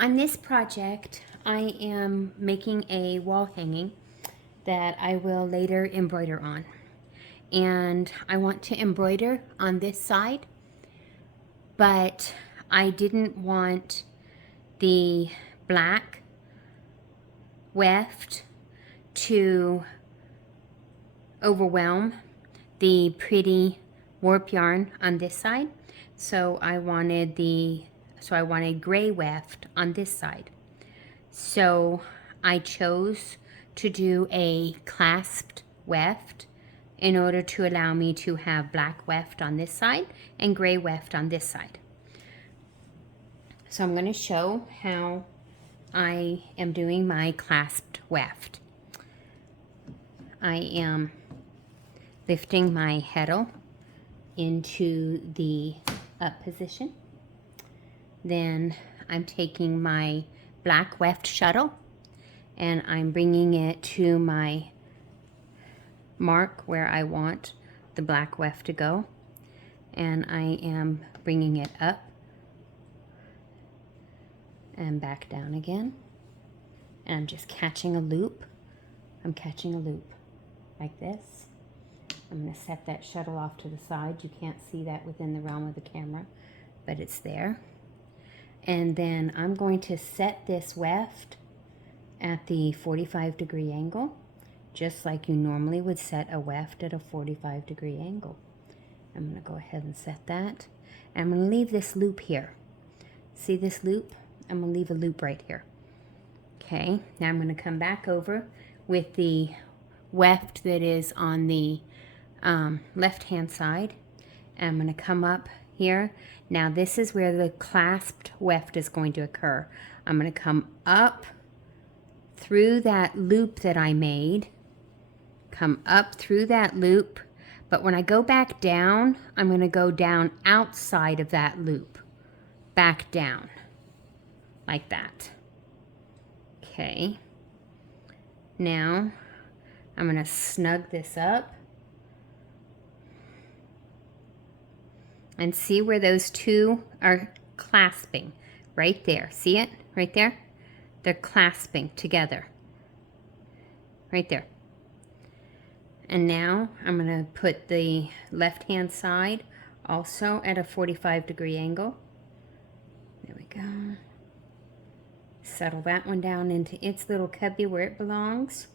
On this project, I am making a wall hanging that I will later embroider on. And I want to embroider on this side, but I didn't want the black weft to overwhelm the pretty warp yarn on this side. So I wanted gray weft on this side. So I chose to do a clasped weft in order to allow me to have black weft on this side and gray weft on this side. So I'm going to show how I am doing my clasped weft. I am lifting my heddle into the up position. Then I'm taking my black weft shuttle and I'm bringing it to my mark where I want the black weft to go, and I am bringing it up and back down again, and I'm just catching a loop. I'm catching a loop like this. I'm going to set that shuttle off to the side. You can't see that within the realm of the camera, but it's there. And then I'm going to set this weft at the 45-degree angle, just like you normally would set a weft at a 45-degree angle. I'm going to go ahead and set that. And I'm going to leave this loop here. See this loop? I'm going to leave a loop right here. Okay, now I'm going to come back over with the weft that is on the left-hand side. And I'm going to come up here. Now this is where the clasped weft is going to occur. I'm going to come up through that loop that I made. Come up through that loop. But when I go back down, I'm going to go down outside of that loop. Back down. Like that. Okay. Now, I'm going to snug this up. And see where those two are clasping. Right there. See it? Right there? They're clasping together. Right there. And now I'm going to put the left-hand side also at a 45-degree angle. There we go. Settle that one down into its little cubby where it belongs.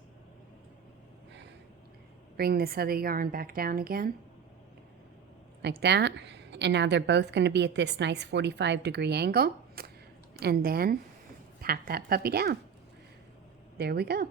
Bring this other yarn back down again. Like that. And now they're both going to be at this nice 45-degree angle. And then pat that puppy down. There we go.